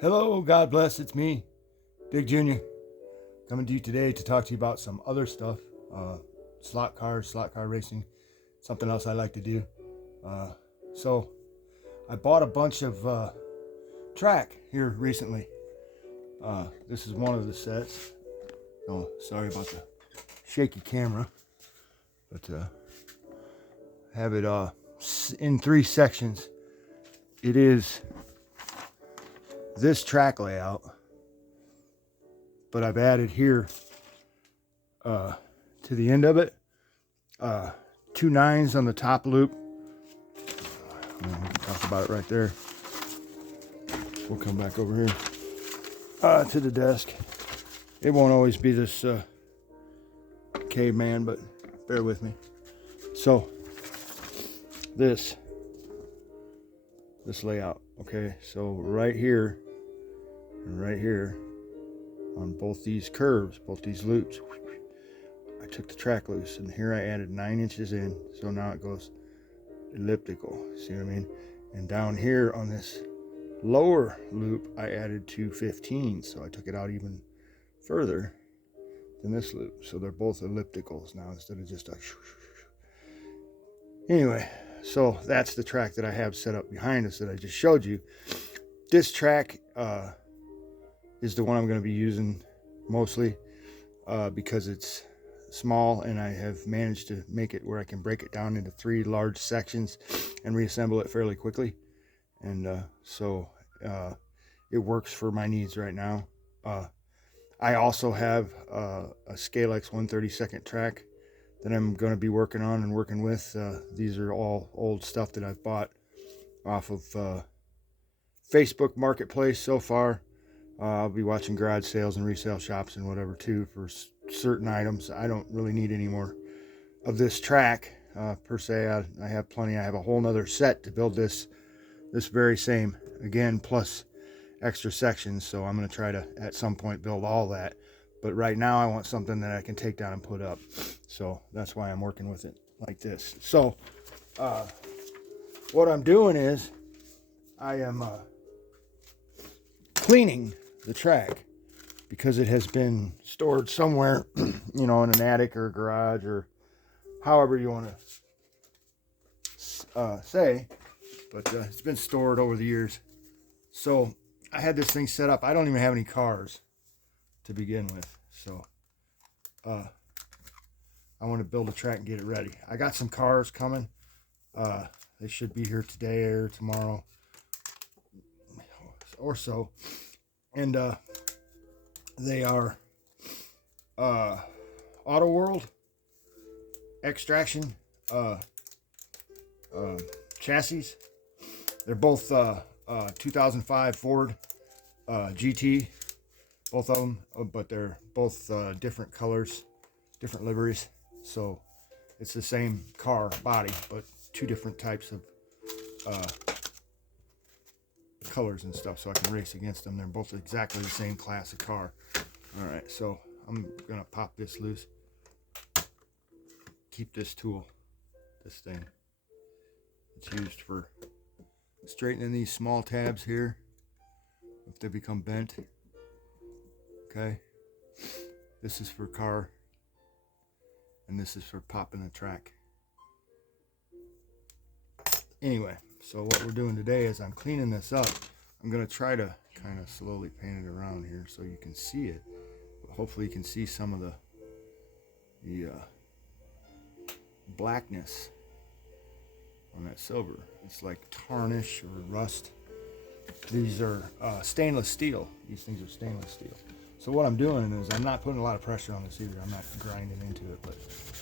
Hello, God bless, it's me, Dig Jr. Coming to you today to talk to you about some other stuff. Slot car racing, something else I like to do. So I bought a bunch of track here recently. This is one of the sets. Oh, sorry about the shaky camera, but have it in 3 sections. It is this track layout, but I've added here to the end of it 2 9s on the top loop. We can talk about it right there. We'll come back over here to the desk. It won't always be this caveman, but bear with me. So this layout, okay, so right here and right here on both these curves, both these loops, I took the track loose, and here I added 9 inches in, so now it goes elliptical. See what I mean? And down here on this lower loop, I added 2 15s, so I took it out even further than this loop, so they're both ellipticals now instead of just a anyway. So that's the track that I have set up behind us that I just showed you. This track is the one I'm going to be using mostly because it's small, and I have managed to make it where I can break it down into 3 large sections and reassemble it fairly quickly. And so it works for my needs right now. I also have a Scalex 1/32 track that I'm going to be working on and working with. These are all old stuff that I've bought off of Facebook Marketplace so far. I'll be watching garage sales and resale shops and whatever too for certain items. I don't really need any more of this track per se. I have plenty. I have a whole nother set to build this very same again, plus extra sections. So I'm going to try to at some point build all that. But right now I want something that I can take down and put up. So that's why I'm working with it like this. So what I'm doing is I am cleaning the track because it has been stored somewhere, you know, in an attic or a garage or however you want to say. But it's been stored over the years. So I had this thing set up. I don't even have any cars to begin with, so I want to build a track and get it ready. I got some cars coming. They should be here today or tomorrow or so, and they are Auto World Extraction chassis. They're both 2005 Ford GT. Both of them, but they're both different colors, different liveries. So it's the same car body, but 2 different types of colors and stuff, so I can race against them. They're both exactly the same class of car. All right, so I'm gonna pop this loose. Keep this tool, this thing. It's used for straightening these small tabs here if they become bent. Okay, this is for car, and this is for popping the track. Anyway, so what we're doing today is I'm cleaning this up. I'm going to try to kind of slowly paint it around here so you can see it. But hopefully you can see some of the blackness on that silver. It's like tarnish or rust. These are stainless steel. These things are stainless steel. So what I'm doing is I'm not putting a lot of pressure on this either. I'm not grinding into it, but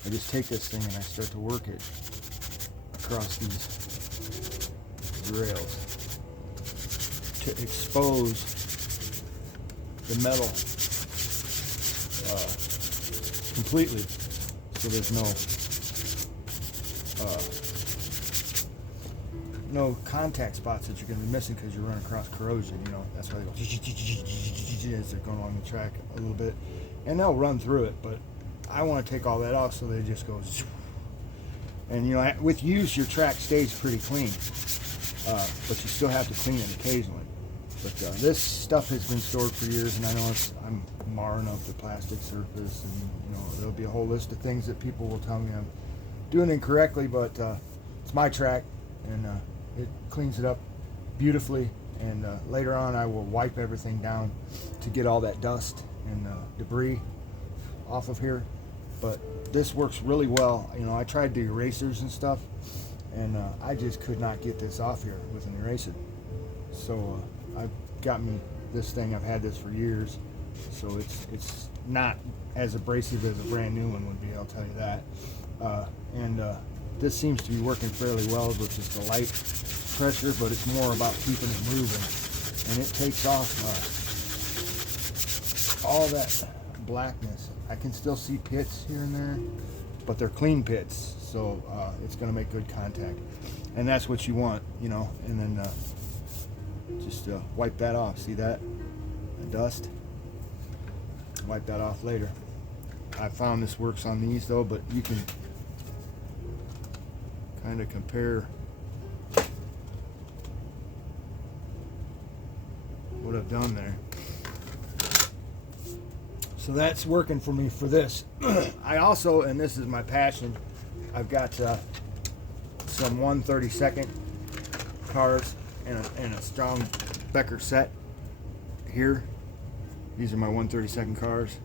I just take this thing and I start to work it across these rails to expose the metal completely, so there's no contact spots that you're going to be missing because you're running across corrosion. You know, that's why they go as they're going along the track a little bit, and they'll run through it, but I want to take all that off so they just go. And you know, with use, your track stays pretty clean, but you still have to clean it occasionally. But this stuff has been stored for years, and I know I'm marring up the plastic surface, and you know, there'll be a whole list of things that people will tell me I'm doing incorrectly, but it's my track, and it cleans it up beautifully. And later on, I will wipe everything down to get all that dust and debris off of here. But this works really well. You know, I tried the erasers and stuff, and I just could not get this off here with an eraser. So I've got me this thing. I've had this for years, so it's not as abrasive as a brand new one would be, I'll tell you that. And this seems to be working fairly well with just a light pressure, but it's more about keeping it moving, and it takes off all that blackness. I can still see pits here and there, but they're clean pits, so it's going to make good contact, and that's what you want, you know. And then just wipe that off. See that? The dust. Wipe that off later. I found this works on these though, but you can kind of compare what I've done there. So that's working for me for this. I also, and this is my passion, I've got some 1/32 cars and a Strombecker set here. These are my 1/32 cars.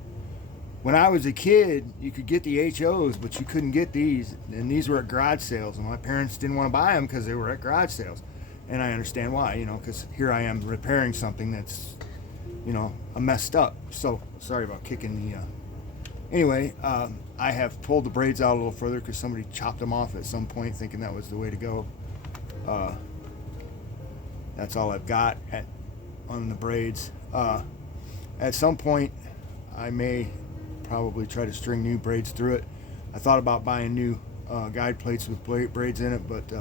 When I was a kid, you could get the HOs, but you couldn't get these, and these were at garage sales, and my parents didn't want to buy them because they were at garage sales. And I understand why, you know, because here I am repairing something that's, you know, messed up. So sorry about kicking the anyway, I have pulled the braids out a little further because somebody chopped them off at some point thinking that was the way to go. That's all I've got on the braids. At some point I may probably try to string new braids through it. I thought about buying new guide plates with braids in it, but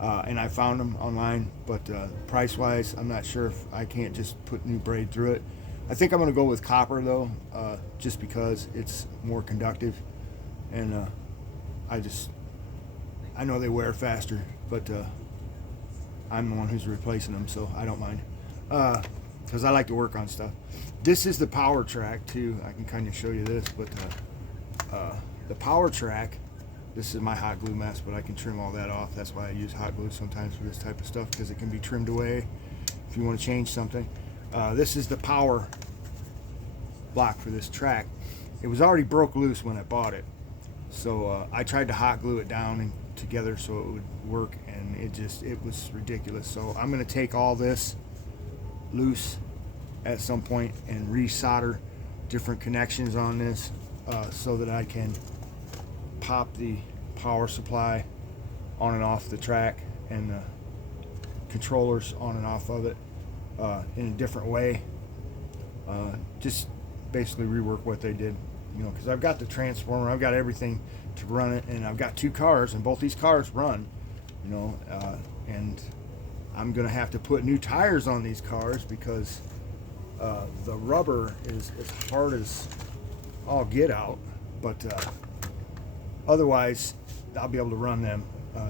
and I found them online, but price wise I'm not sure if I can't just put new braid through it. I think I'm going to go with copper though, just because it's more conductive, and I know they wear faster, but I'm the one who's replacing them, so I don't mind, because I like to work on stuff. This is the power track too. I can kind of show you this, but the power track, this is my hot glue mess, but I can trim all that off. That's why I use hot glue sometimes for this type of stuff, because it can be trimmed away if you want to change something. This is the power block for this track. It was already broke loose when I bought it, so I tried to hot glue it down and together so it would work, and it was ridiculous. So I'm going to take all this loose at some point and resolder different connections on this, so that I can pop the power supply on and off the track, and the controllers on and off of it in a different way. Just basically rework what they did, you know, because I've got the transformer, I've got everything to run it, and I've got two cars, and both these cars run, you know, and I'm gonna have to put new tires on these cars because the rubber is as hard as all get out, but otherwise I'll be able to run them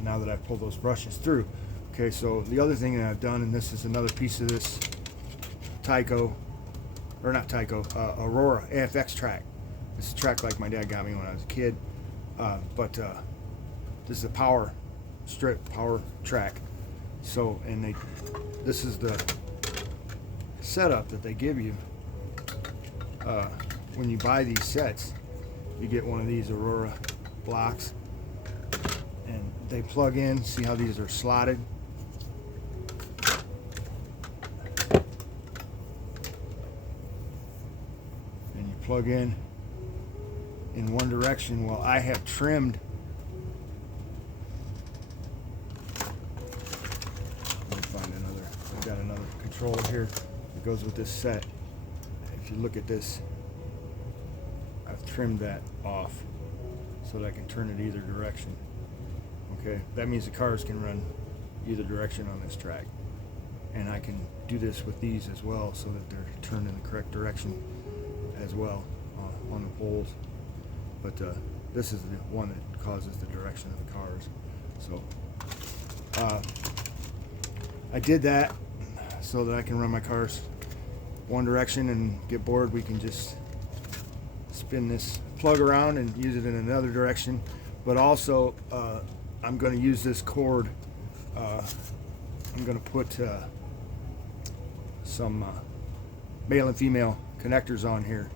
now that I've pulled those brushes through. Okay, so the other thing that I've done, and this is another piece of this Aurora AFX track. This is a track like my dad got me when I was a kid, but this is a power strip, power track. So, and this is the setup that they give you when you buy these sets. You get one of these Aurora blocks, and they plug in. See how these are slotted? And you plug in one direction. Well, I have trimmed. Let me find another. I've got another controller here that goes with this set. If you look at this, I've trimmed that off so that I can turn it either direction. Okay, that means the cars can run either direction on this track, and I can do this with these as well so that they're turned in the correct direction as well on the poles. But this is the one that causes the direction of the cars. So I did that so that I can run my cars one direction, and get bored, we can just spin this plug around and use it in another direction. But also, I'm going to use this cord. I'm going to put some male and female connectors on here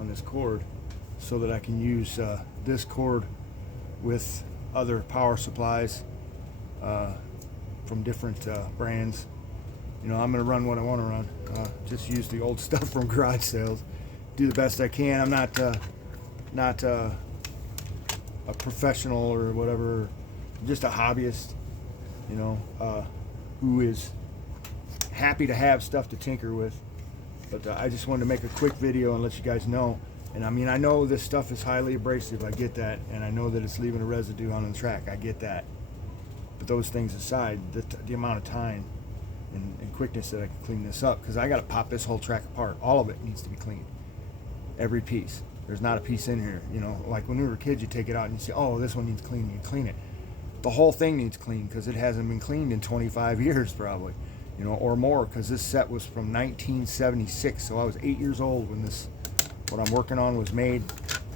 on this cord, so that I can use this cord with other power supplies from different brands. You know, I'm going to run what I want to run. Just use the old stuff from garage sales. Do the best I can. I'm not a professional or whatever. I'm just a hobbyist, you know, who is happy to have stuff to tinker with. But I just wanted to make a quick video and let you guys know. And I mean, I know this stuff is highly abrasive. I get that. And I know that it's leaving a residue on the track. I get that. But those things aside, the amount of time and quickness that I can clean this up, because I got to pop this whole track apart. All of it needs to be cleaned. Every piece. There's not a piece in here. You know, like when we were kids, you take it out and you say, oh, this one needs clean. You clean it. The whole thing needs clean, because it hasn't been cleaned in 25 years probably, you know, or more, because this set was from 1976. So I was 8 years old when what I'm working on was made.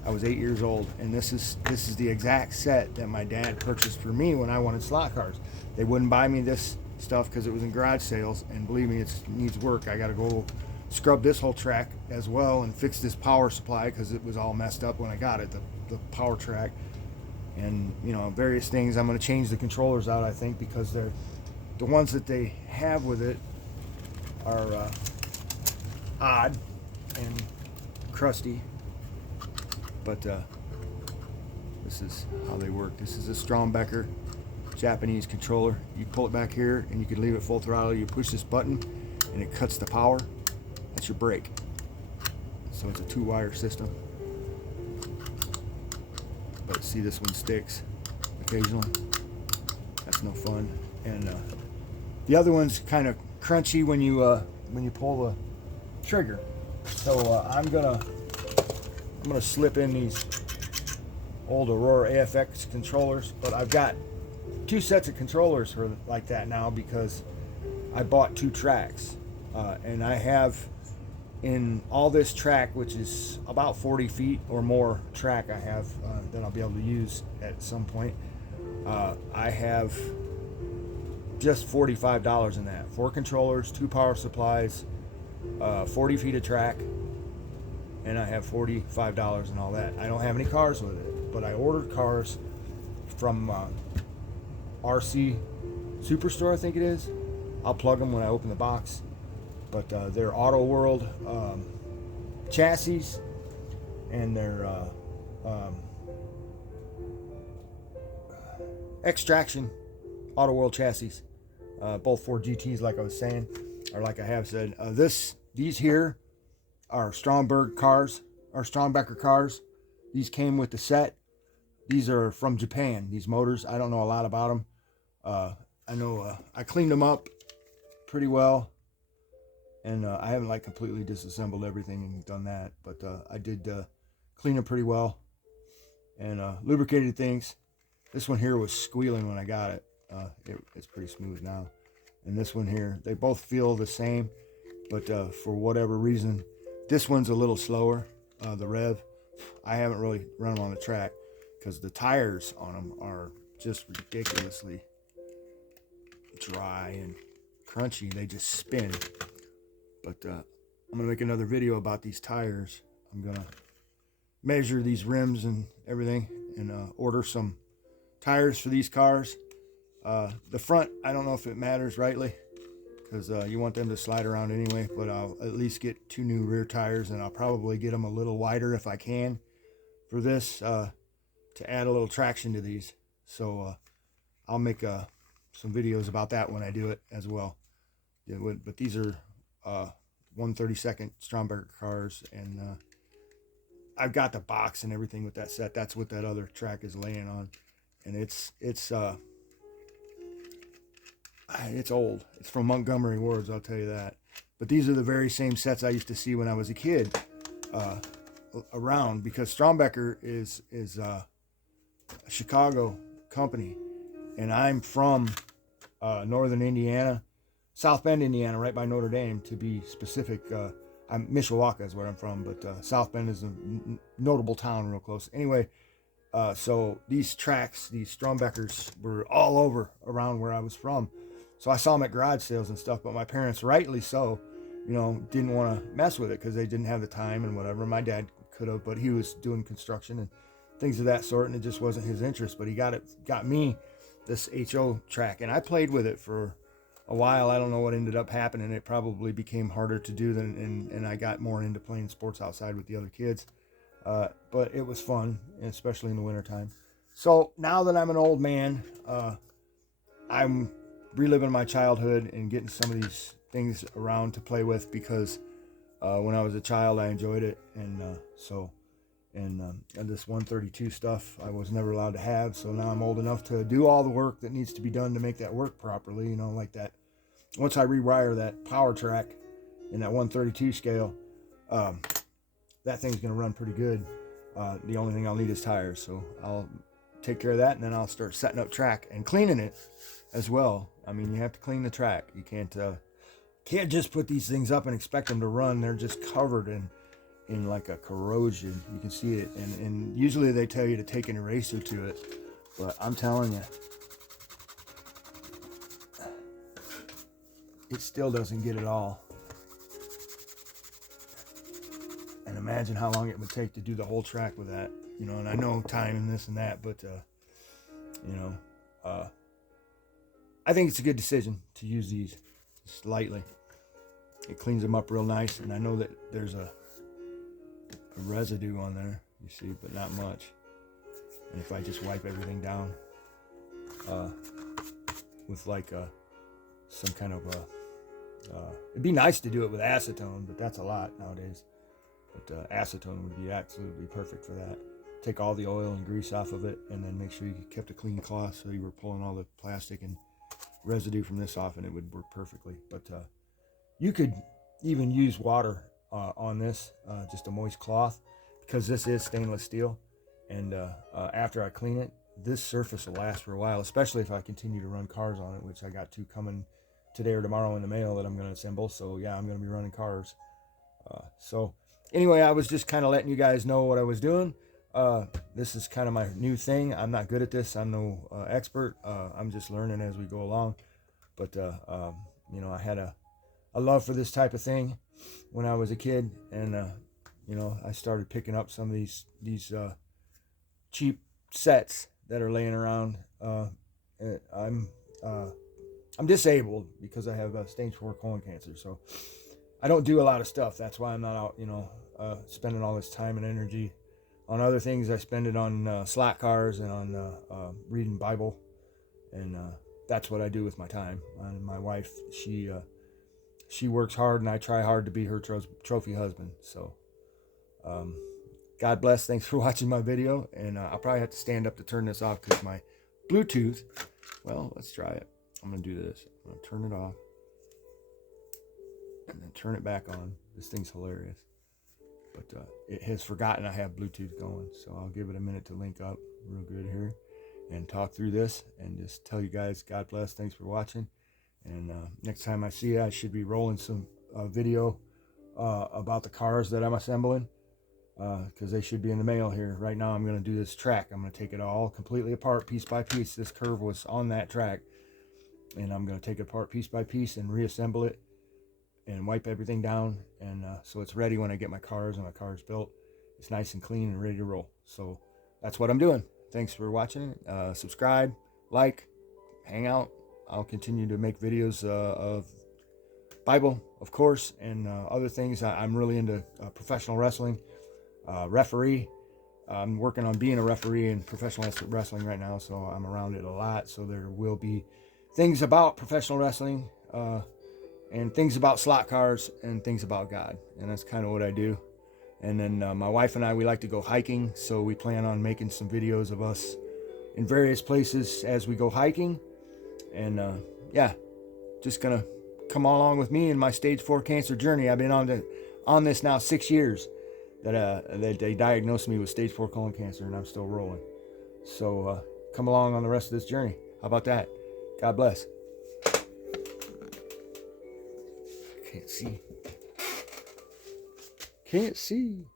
I was 8 years old, and this is the exact set that my dad purchased for me when I wanted slot cars. They wouldn't buy me this stuff because it was in garage sales, and believe me, it needs work. I got to go scrub this whole track as well and fix this power supply, because it was all messed up when I got it, the power track, and you know, various things. I'm going to change the controllers out, I think, because they're the ones that they have with it are odd and crusty. But this is how they work. This is a Strombecker Japanese controller. You pull it back here and you can leave it full throttle. You push this button and it cuts the power. That's your brake. So it's a 2-wire system. But see, this one sticks occasionally. That's no fun. And the other one's kind of crunchy when you pull the trigger. So I'm gonna slip in these old Aurora AFX controllers, but I've got 2 sets of controllers for like that now, because I bought 2 tracks, and I have in all this track, which is about 40 feet or more track I have that I'll be able to use at some point. I have just $45 in that. 4 controllers, 2 power supplies, 40 feet of track, and I have $45 and all that. I don't have any cars with it, but I ordered cars from RC Superstore, I think it is. I'll plug them when I open the box. But they're Auto World chassis, and they're Extraction Auto World chassis. Both 4 GTs, like I was saying, or like I have said. These here are Strombecker cars. These came with the set. These are from Japan, these motors. I don't know a lot about them. I know I cleaned them up pretty well, and I haven't like completely disassembled everything and done that, but I did clean them pretty well and lubricated things. This one here was squealing when I got it. It's pretty smooth now. And this one here, they both feel the same, but for whatever reason, this one's a little slower, the rev. I haven't really run them on the track because the tires on them are just ridiculously dry and crunchy. They just spin. But I'm going to make another video about these tires. I'm going to measure these rims and everything and order some tires for these cars. The front, I don't know if it matters rightly, because you want them to slide around anyway, but I'll at least get 2 new rear tires, and I'll probably get them a little wider if I can for this, to add a little traction to these. So I'll make some videos about that when I do it as well. Yeah, but these are 1/32 Strombecker cars, and I've got the box and everything with that set. That's what that other track is laying on, and it's old. It's from Montgomery Wards, I'll tell you that. But these are the very same sets I used to see when I was a kid around, because Strombecker is a Chicago company, and I'm from northern Indiana, South Bend, Indiana, right by Notre Dame, to be specific. Mishawaka is where I'm from, but South Bend is a notable town real close. Anyway, so these tracks, these Strombeckers, were all over around where I was from. So I saw them at garage sales and stuff, but my parents, rightly so, didn't want to mess with it because they didn't have the time and whatever. My dad could have, but he was doing construction and things of that sort, and it just wasn't his interest. But he got me this HO track, and I played with it for a while. I don't know what ended up happening. It probably became harder to do and I got more into playing sports outside with the other kids. But it was fun, especially in the wintertime. So now that I'm an old man, I'm reliving my childhood and getting some of these things around to play with because when I was a child, I enjoyed it. And this 132 stuff I was never allowed to have. So now I'm old enough to do all the work that needs to be done to make that work properly, like that. Once I rewire that power track in that 132 scale, that thing's going to run pretty good. The only thing I'll need is tires. So I'll take care of that, and then I'll start setting up track and cleaning it as well. I mean, you have to clean the track. You can't just put these things up and expect them to run. They're just covered in like a corrosion. You can see it, and usually they tell you to take an eraser to it, but I'm telling you, it still doesn't get it all. And imagine how long it would take to do the whole track with that, and I know time and this and that, but I think it's a good decision to use these just lightly. It cleans them up real nice, and I know that there's a residue on there, you see, but not much. And if I just wipe everything down with like some kind of it'd be nice to do it with acetone, but that's a lot nowadays. But acetone would be absolutely perfect for that. Take all the oil and grease off of it, and then make sure you kept a clean cloth so you were pulling all the plastic and residue from this off, and it would work perfectly. But you could even use water on this, just a moist cloth, because this is stainless steel. And after I clean it, this surface will last for a while, especially if I continue to run cars on it, which I got two coming today or tomorrow in the mail that I'm going to assemble. So yeah, I'm going to be running cars. So anyway, I was just kind of letting you guys know what I was doing. This is kind of my new thing. I'm not good at this. I'm no expert. I'm just learning as we go along. But I had a love for this type of thing when I was a kid, and I started picking up some of these cheap sets that are laying around. I'm disabled because I have stage 4 colon cancer, so I don't do a lot of stuff. That's why I'm not out, spending all this time and energy on other things. I spend it on slot cars and on reading Bible, and that's what I do with my time. And my wife, she works hard, and I try hard to be her trophy husband. So God bless. Thanks for watching my video, and I'll probably have to stand up to turn this off because my Bluetooth, well, let's try it. I'm going to do this. I'm going to turn it off and then turn it back on. This thing's hilarious. But it has forgotten I have Bluetooth going, so I'll give it a minute to link up real good here and talk through this and just tell you guys, God bless. Thanks for watching. And next time I see you, I should be rolling some video about the cars that I'm assembling, because they should be in the mail here. Right now I'm going to do this track. I'm going to take it all completely apart, piece by piece. This curve was on that track, and I'm going to take it apart piece by piece and reassemble it and wipe everything down, and so it's ready when I get my cars and my car's built. It's nice and clean and ready to roll. So that's what I'm doing. Thanks for watching. Subscribe, like, hang out. I'll continue to make videos of Bible, of course, and other things. I'm really into professional wrestling, referee. I'm working on being a referee in professional wrestling right now, so I'm around it a lot. So there will be things about professional wrestling, and things about slot cars, and things about God. And that's kind of what I do. And then my wife and I, we like to go hiking, so we plan on making some videos of us in various places as we go hiking. And yeah, just gonna come along with me in my stage 4 cancer journey. I've been on this now 6 years that they diagnosed me with stage 4 colon cancer, and I'm still rolling. So come along on the rest of this journey. How about that? God bless. Can't see. Can't see.